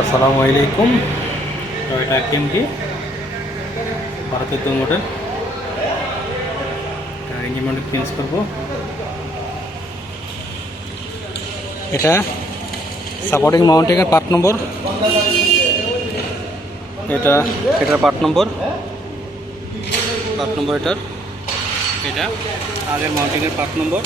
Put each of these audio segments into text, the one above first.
আসসালামু আলাইকুম। তো এটা Camry 12 মডেল। ইঞ্জিন মডেল চেঞ্জ করব। এটা সাপোর্টিং মাউন্টিংয়ের পার্ট নম্বর, এটার পার্ট নম্বর এটা আগের মাউন্টিংয়ের পার্ট নম্বর।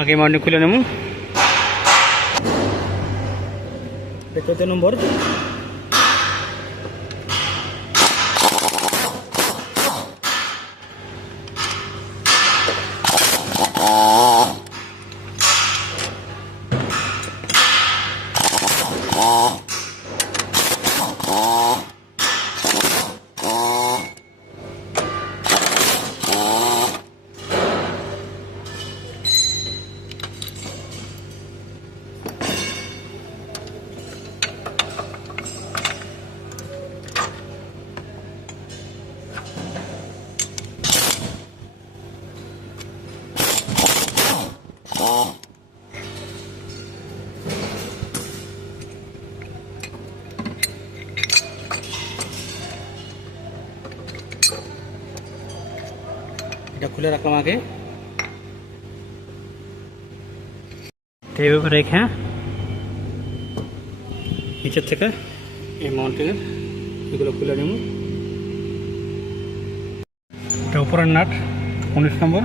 আগে মাউন্টিং খুলে নেব। 14 নম্বর, এটা খুলে রাখলাম আগে। এইভাবে রেখে নিচের থেকে এই মাউন্টিংয়ের এগুলো খুলে নেব। এটা উপরের নাট 19 নম্বর,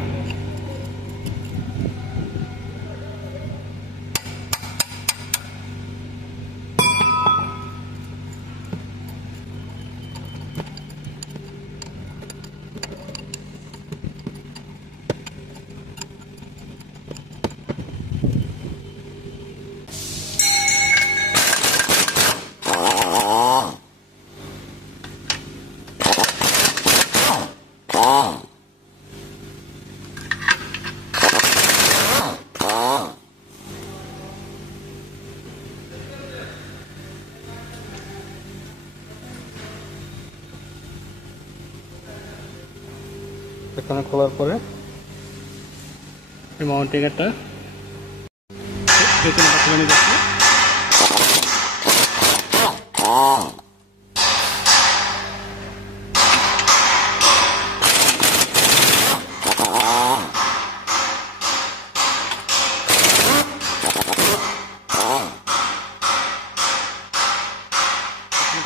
এখানে খোলার পরে এই মাউন্টিংয়েরটা খুলে নিয়ে যাচ্ছে।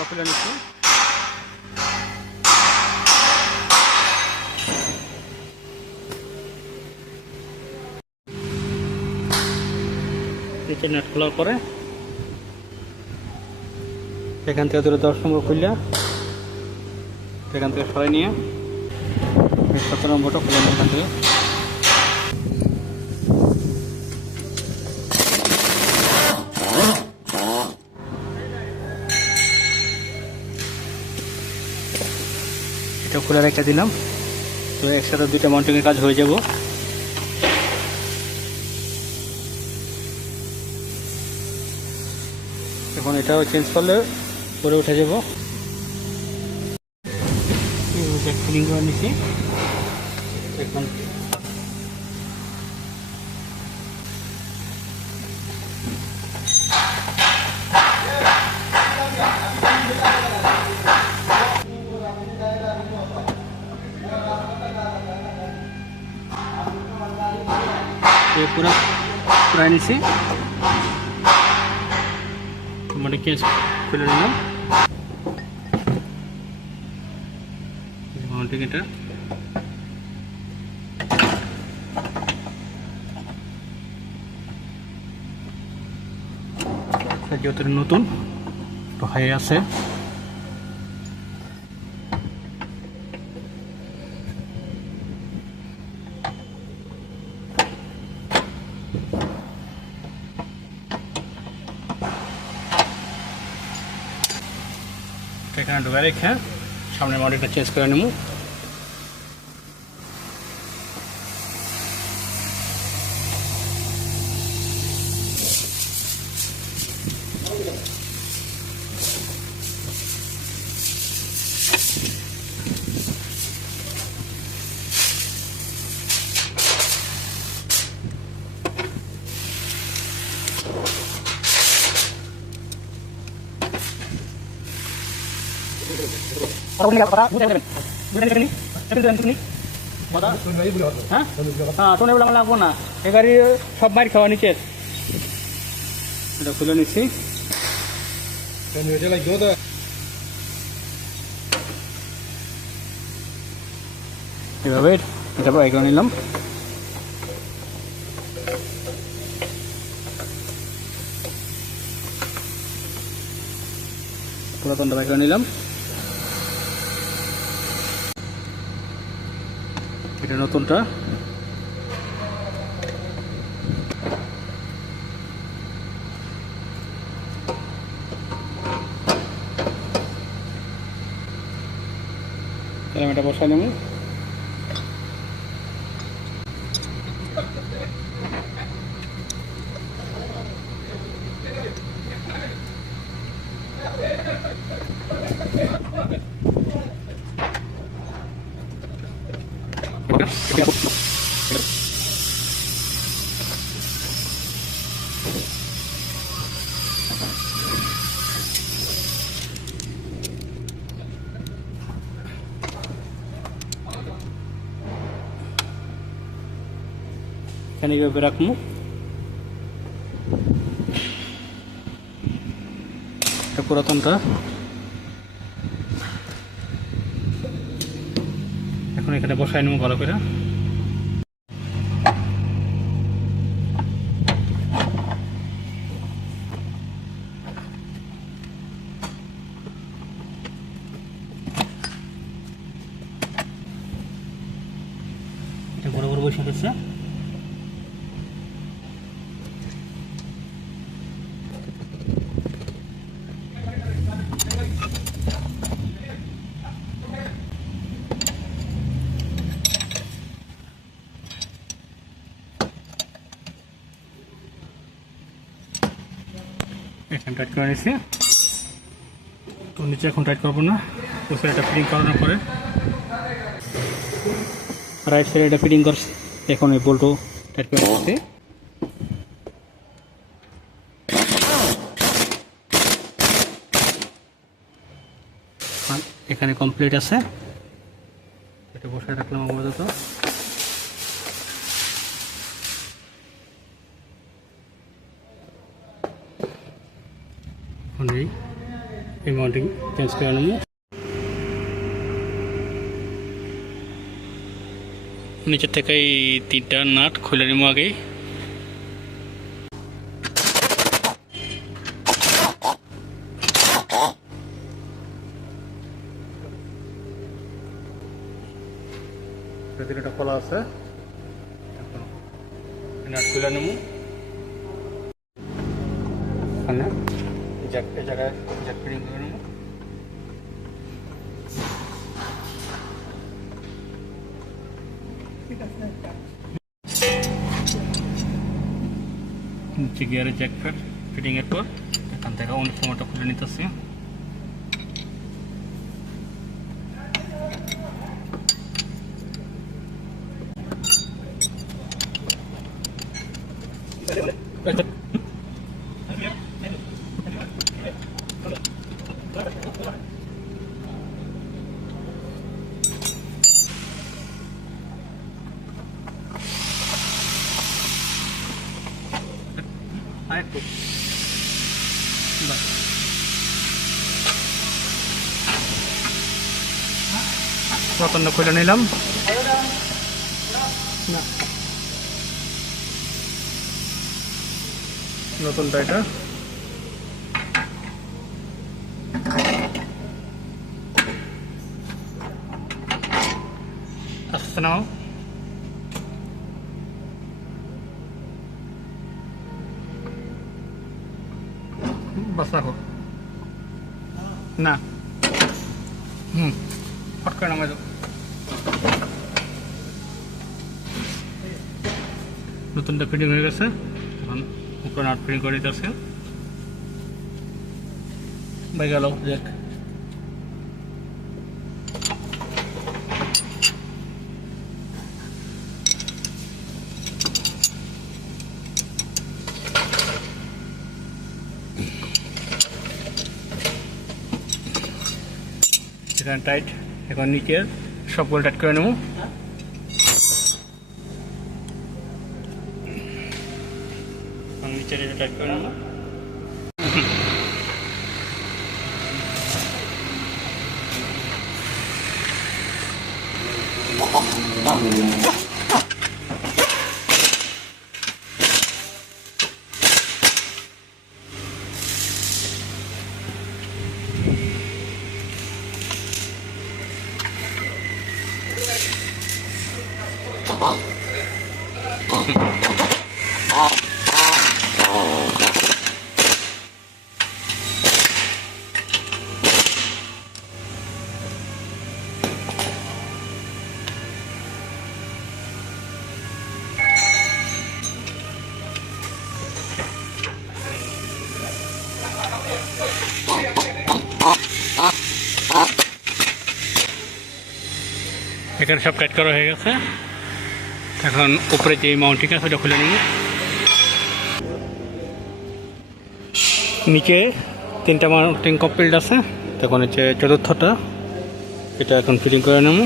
খুলে নিচ্ছি। নিচে নেট খোলার পরে এখান থেকে 10 নম্বর খুললে এখান থেকে সরাই নিয়ে 17 নম্বরটা খুলে নিয়ে এখান থেকে এটা খুলে রেখে দিলাম। তো একসাথে দুইটা মাউন্টিংয়ের কাজ হয়ে যাব। এখন এটাও চেঞ্জ করলে পরে উঠে যাব। ফিলিং করে নিচ্ছি। এখন পুরা নিচ্ছি। মানে কেস ফেলে নিলাম মাউন্টিং। এটা যেহেতু নতুন হয়ে আছে, এখানে ঢুকে রেখে সামনের মডেলটা চেঞ্জ করে নেব। লাগবো না, এ গাড়ি সব মাইর খাওয়া নিচে। এটা খুলে নিচ্ছি। এভাবে এটা বাইক নিলাম। পুরাতনটা বাইক নিলাম। এটা নতুনটা। এটা বসাই নেব। এখানে এইভাবে রাখবো। এটা পুরাতনটা। এখন এখানে বসাই নেবো ভালো করে। এটা বরাবর বসে গেছে। এখানে টাইট করে নিচ্ছি। তো নিচে এখন টাইট করবো না, ওই সাইডটা ফিটিং করানোর পরে রাইট সাইডে এটা ফিটিং করছি। এখন এই বোল্টও টাইট করে নিচ্ছি। এখানে কমপ্লিট আছে। এটা বসায় রাখলাম আপাতত। এই মাউন্টিং চেঞ্জ করে নেব। নিচের থেকে এই 3টা নাট খুলে নেব আগে। এটা খোলা আছে, নাট খুলে নেব। এই জায়গায় জ্যাক ফিটিং করে নেব। নিচে গিয়ারের জ্যাক ফিটিং এর পর এখান থেকে অনেক সময়টা খুলে নিতেছি। নতুন খুলে নিলাম। নতুনটা এটা আসছে নাও। বাস রাখো না। ফট করে নামাই দাও। নতুনটা ফিটিং হয়ে গেছে, এখন উপরে নাট ফিটিং করে দিতে আছে। ভাই গেল দেখ, এখানে টাইট। এখন নিচে সবগুলো টাইট করে নেব। নিচে টাইট করে নেব। এখানে সব টাইট করা হয়ে গেছে। এখন উপরে যে মাউন্টিং আছে ওটা খুলে নেব। নিচে 3টা মাউন্টিং কমপ্লিট আছে, তখন হচ্ছে 4র্থটা, এটা এখন ফিটিং করে নেব।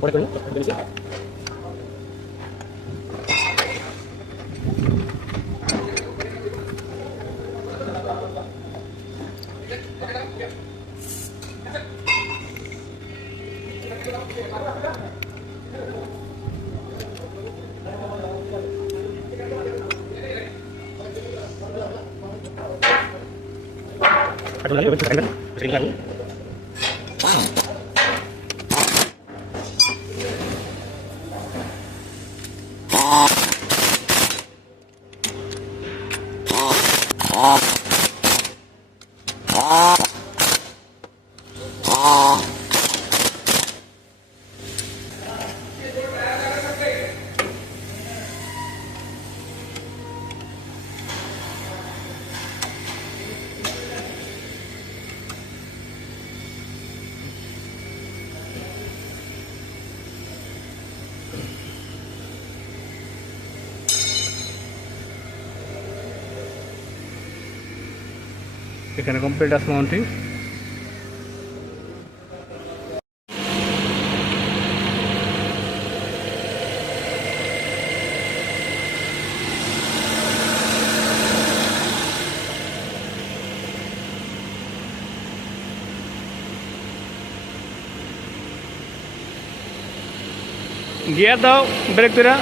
পরে করি এখানে কমপ্লিট আছে মাউন্টিং। গিয়ার দাও, ব্রেক ধরা।